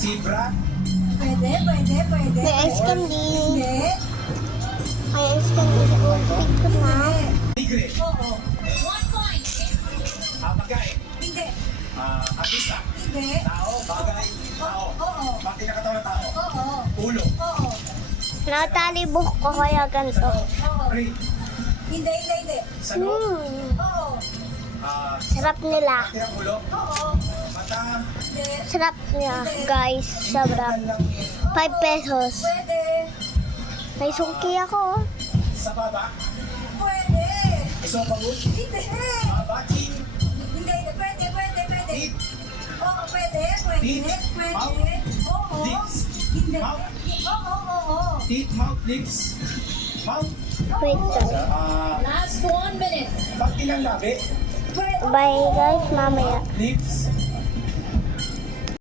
Zebra. Pwede, pwede, pwede. May ice candy. Hindi. May ice candy. Pick ko na. Tigre. Oo. Pagkain. Hindi. Artista. Hindi. Tao. Bagay. Tao. Oo. Bakit nakatawa ng tao? Oo. Ulo. Oo. Natalibok ko kaya ganito. Oo. Ray. Hindi, hindi, hindi. Sano. Oo. Sarap nila. Tirang ulo. Oo. Mata. Hindi. Sarap niya, guys. Sarap. 5 pesos. Pwede. May sungki ako. Sa baba. Pwede. Esophagus. Hindi. Baking. Hindi, hindi. Pwede, pwede, pwede. Teeth. Oo, pwede, pwede. Teeth. Pwede. Mouth. Oo. Lips. Hindi. Mouth. Oo, oo, oo. Teeth, mouth, lips. Mouth. Wait lang. Last 1 minute. Pag ilang labi. Pwede. Bye, guys. Mamaya. Lips.